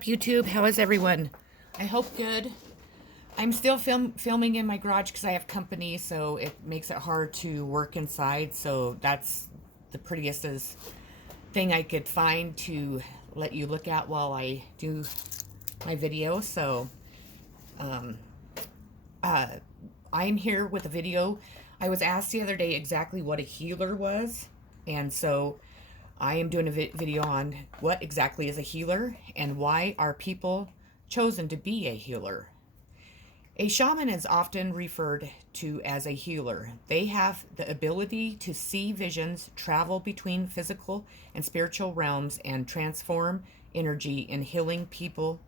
YouTube, how is everyone? I hope good. I'm still filming in my garage because I have company, so it makes it hard to work inside. So that's the prettiest thing I could find to let you look at while I do my video. So I'm here with a video. I was asked the other day exactly what a healer was, and so I am doing a video on what exactly is a healer and why are people chosen to be a healer. A shaman is often referred to as a healer. They have the ability to see visions, travel between physical and spiritual realms, and transform energy in healing people,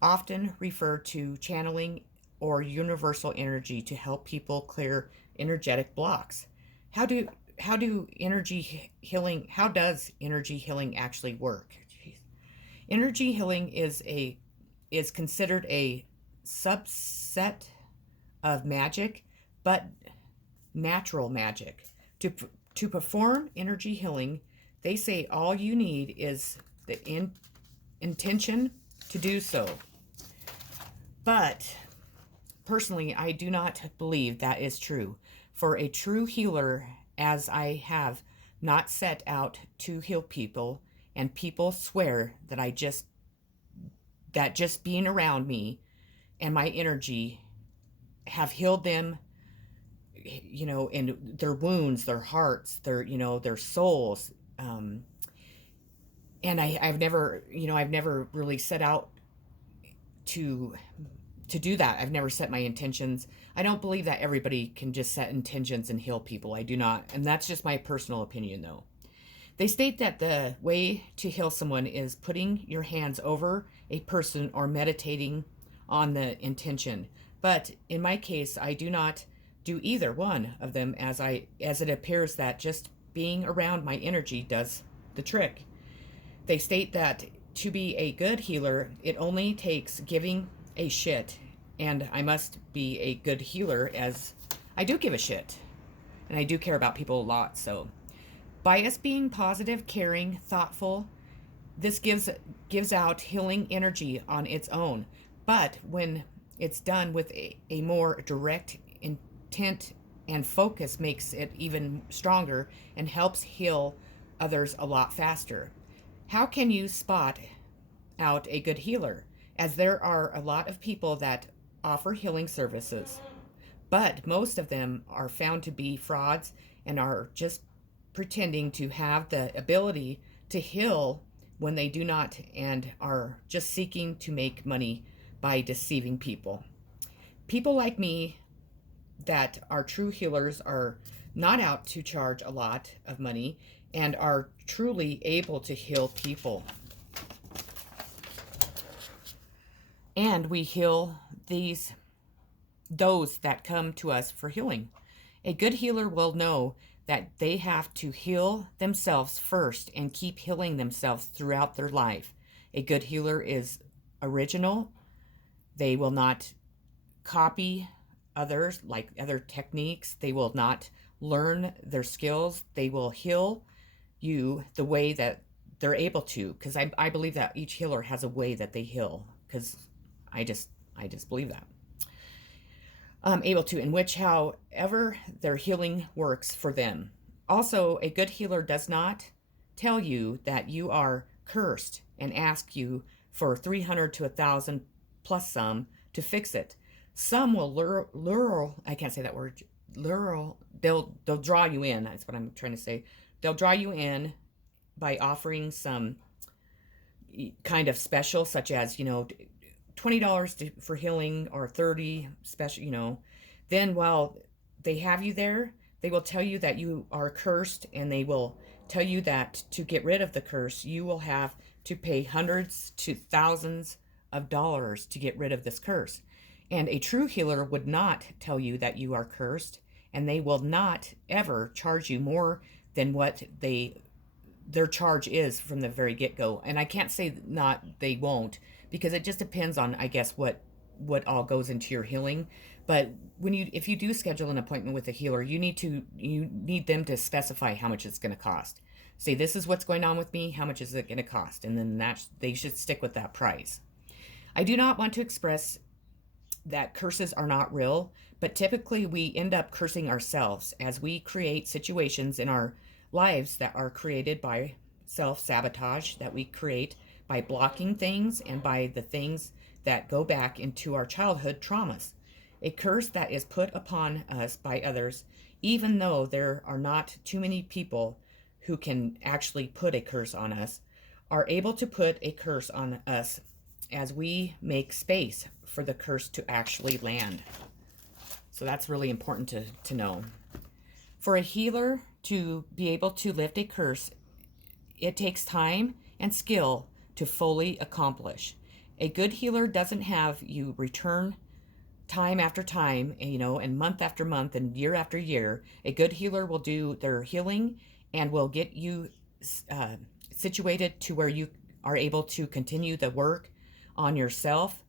often referred to channeling or universal energy to help people clear energetic blocks. How do how does energy healing actually work? Jeez. Energy healing is considered a subset of magic, but natural magic. To perform energy healing, they say all you need is the intention to do so. But personally, I do not believe that is true. For a true healer, as I have not set out to heal people, and people swear that just being around me and my energy have healed them, in their wounds, their hearts, their souls. And I've never really set out to do that. I've never set my intentions. I don't believe that everybody can just set intentions and heal people. I do not. And that's just my personal opinion, though. They state that the way to heal someone is putting your hands over a person or meditating on the intention. But in my case, I do not do either one of them, as it appears that just being around my energy does the trick. They state that to be a good healer, it only takes giving a shit, and I must be a good healer, as I do give a shit and I do care about people a lot. So by us being positive, caring, thoughtful, this gives out healing energy on its own. But when it's done with a more direct intent and focus, makes it even stronger and helps heal others a lot faster. How can you spot out a good healer? As there are a lot of people that offer healing services, but most of them are found to be frauds and are just pretending to have the ability to heal when they do not, and are just seeking to make money by deceiving people. People like me that are true healers are not out to charge a lot of money and are truly able to heal people. And we heal those that come to us for healing. A good healer will know that they have to heal themselves first and keep healing themselves throughout their life. A good healer is original. They will not copy others, like other techniques. They will not learn their skills. They will heal you the way that they're able to, because I believe that each healer has a way that they heal, because I just believe that. Able to, in which however their healing works for them. Also, a good healer does not tell you that you are cursed and ask you for 300 to 1,000 plus some to fix it. Some will lure, I can't say that word, lure, they'll draw you in, that's what I'm trying to say. They'll draw you in by offering some kind of special, such as, $20 for healing, or 30 special, then while they have you there, they will tell you that you are cursed, and they will tell you that to get rid of the curse, you will have to pay hundreds to thousands of dollars to get rid of this curse. And a true healer would not tell you that you are cursed, and they will not ever charge you more than what their charge is from the very get-go. And I can't say not they won't, because it just depends on, I guess, what all goes into your healing. But if you do schedule an appointment with a healer, you need them to specify how much it's going to cost. Say, this is what's going on with me. How much is it going to cost? And then they should stick with that price. I do not want to express that curses are not real, but typically we end up cursing ourselves as we create situations in our lives that are created by self-sabotage, that we create by blocking things and by the things that go back into our childhood traumas. A curse that is put upon us by others, even though there are not too many people who can actually put a curse on us, are able to put a curse on us as we make space for the curse to actually land. So that's really important to know. For a healer to be able to lift a curse, it takes time and skill to fully accomplish. A good healer doesn't have you return time after time, and month after month and year after year. A good healer will do their healing and will get you situated to where you are able to continue the work on yourself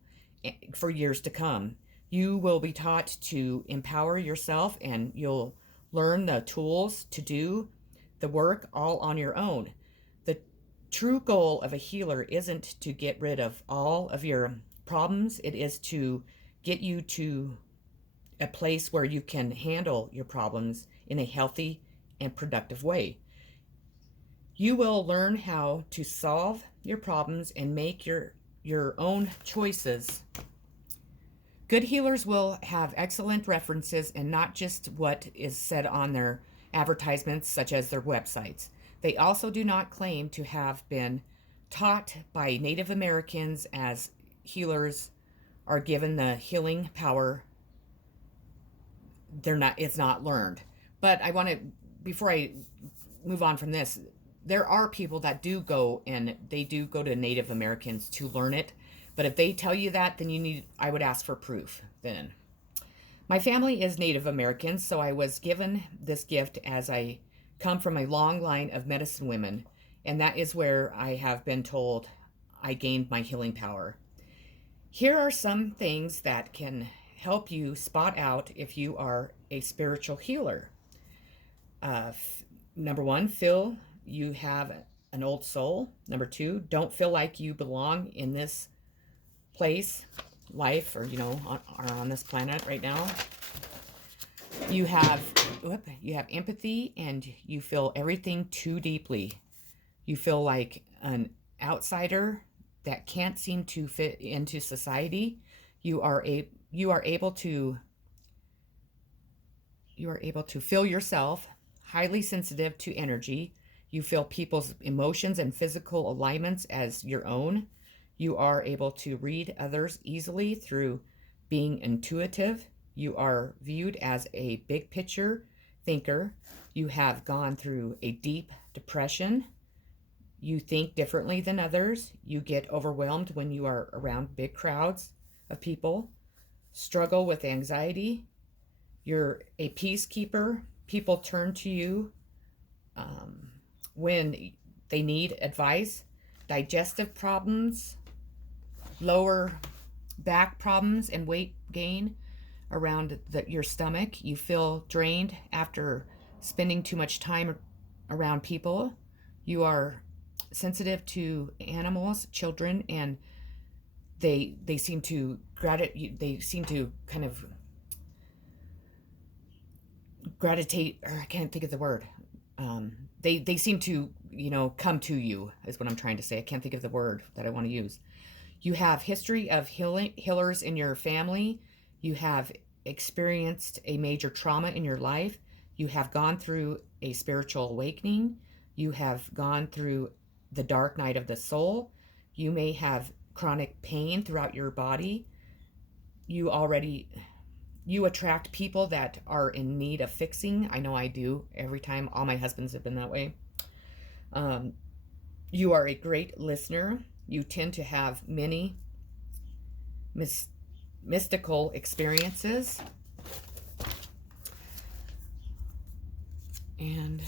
for years to come. You will be taught to empower yourself, and you'll learn the tools to do the work all on your own. The true goal of a healer isn't to get rid of all of your problems. It is to get you to a place where you can handle your problems in a healthy and productive way. You will learn how to solve your problems and make your own choices. Good healers will have excellent references and not just what is said on their advertisements, such as their websites. They also do not claim to have been taught by Native Americans, as healers are given the healing power. It's not learned. But I want to, before I move on from this, there are people that do go, and they do go to Native Americans to learn it. But if they tell you that, then I would ask for proof then. My family is Native American, so I was given this gift as I come from a long line of medicine women, and that is where I have been told I gained my healing power. Here are some things that can help you spot out if you are a spiritual healer. Number one, feel you have an old soul. Number two, don't feel like you belong in this place, life, or on this planet right now. You have empathy, and you feel everything too deeply. You feel like an outsider that can't seem to fit into society. You are able to feel yourself highly sensitive to energy. You feel people's emotions and physical alignments as your own. You are able to read others easily through being intuitive. You are viewed as a big picture thinker. You have gone through a deep depression. You think differently than others. You get overwhelmed when you are around big crowds of people. Struggle with anxiety. You're a peacekeeper. People turn to you when they need advice. Digestive problems, lower back problems, and weight gain around your stomach. You feel drained after spending too much time around people. You are sensitive to animals, children, and they seem to kind of gravitate, or I can't think of the word. They seem to come to you, is what I'm trying to say. I can't think of the word that I want to use. You have history of healers in your family. You have experienced a major trauma in your life. You have gone through a spiritual awakening. You have gone through the dark night of the soul. You may have chronic pain throughout your body. You attract people that are in need of fixing. I know I do every time. All my husbands have been that way. You are a great listener. You tend to have many mystical experiences. And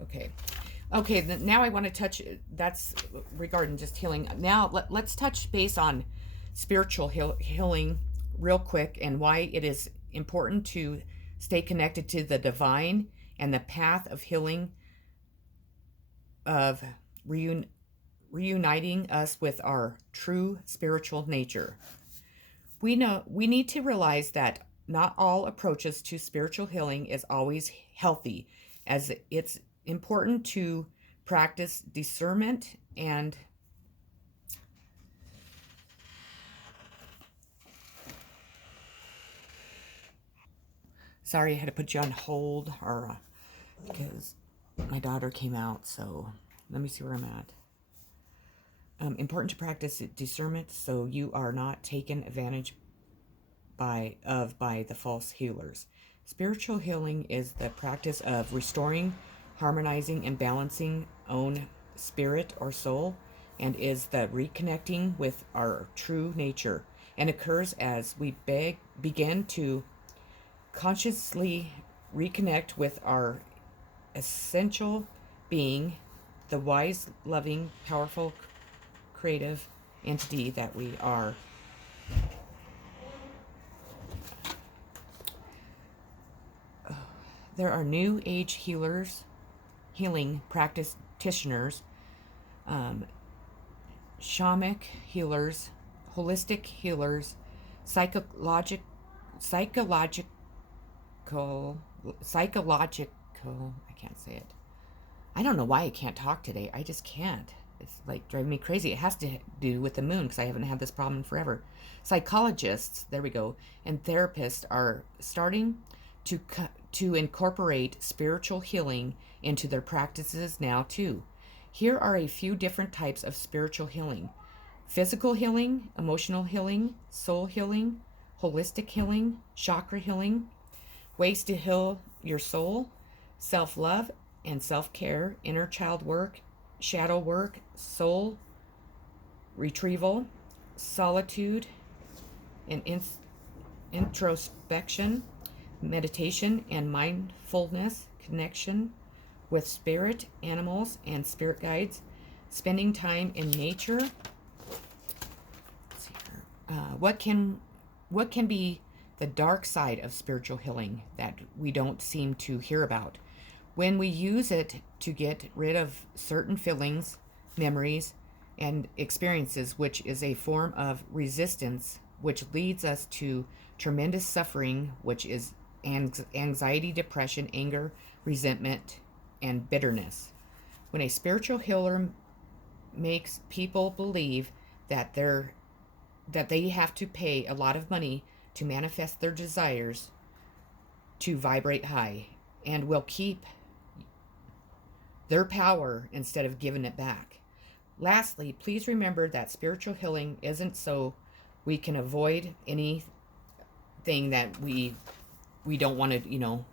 okay. Now I want to touch. That's regarding just healing. Now let's touch base on spiritual healing real quick, and why it is important to stay connected to the divine and the path of healing of reuniting us with our true spiritual nature. We need to realize that not all approaches to spiritual healing is always healthy, as it's important to practice discernment and sorry, I had to put you on hold or because my daughter came out, so let me see where I'm at. Important to practice discernment so you are not taken advantage by the false healers. Spiritual healing is the practice of restoring, harmonizing, and balancing own spirit or soul, and is the reconnecting with our true nature, and occurs as we begin to consciously reconnect with our essential being, the wise, loving, powerful, creative entity that we are. There are new age healing practitioners, shamanic healers, holistic healers, psychological, I can't say it. I don't know why I can't talk today. I just can't. It's like driving me crazy. It has to do with the moon because I haven't had this problem in forever. Psychologists, there we go, and therapists are starting to incorporate spiritual healing into their practices now too. Here are a few different types of spiritual healing: physical healing, emotional healing, soul healing, holistic healing, chakra healing, ways to heal your soul, self-love and self-care, inner child work, shadow work, soul retrieval, solitude and introspection, meditation and mindfulness, connection with spirit, animals, and spirit guides, spending time in nature. Let's see here. What can be the dark side of spiritual healing that we don't seem to hear about? When we use it to get rid of certain feelings, memories, and experiences, which is a form of resistance, which leads us to tremendous suffering, which is anxiety, depression, anger, resentment, and bitterness. When a spiritual healer makes people believe that they have to pay a lot of money to manifest their desires to vibrate high, and will keep their power instead of giving it back. Lastly, please remember that spiritual healing isn't so we can avoid anything that we don't want to,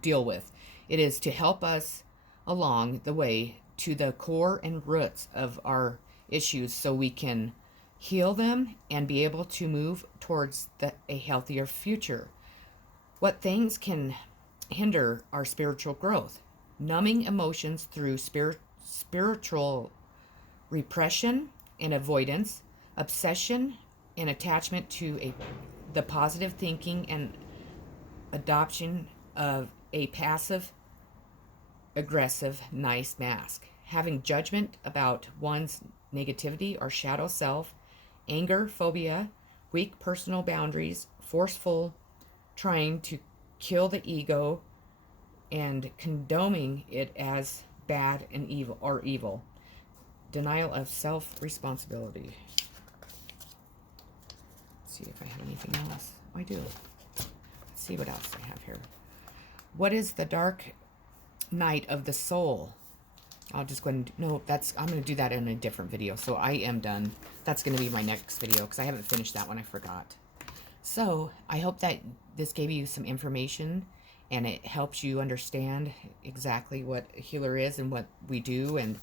deal with. It is to help us along the way to the core and roots of our issues so we can heal them and be able to move towards a healthier future. What things can hinder our spiritual growth? Numbing emotions through spiritual repression and avoidance, obsession and attachment to the positive thinking and adoption of a passive aggressive nice mask, having judgment about one's negativity or shadow self, anger, phobia, weak personal boundaries, forceful trying to kill the ego, and condoning it as bad and evil, denial of self-responsibility. Let's see if I have anything else. Oh, I do. Let's see what else I have here. What is the dark night of the soul? I'll just go ahead and, no, I'm going to do that in a different video. So I am done. That's going to be my next video because I haven't finished that one. I forgot. So I hope that this gave you some information and it helps you understand exactly what a healer is and what we do. And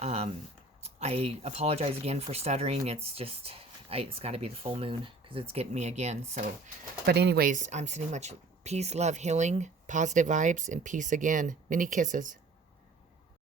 I apologize again for stuttering. It's just, it's got to be the full moon because it's getting me again. So, but anyways, I'm sending much peace, love, healing, positive vibes, and peace again. Many kisses.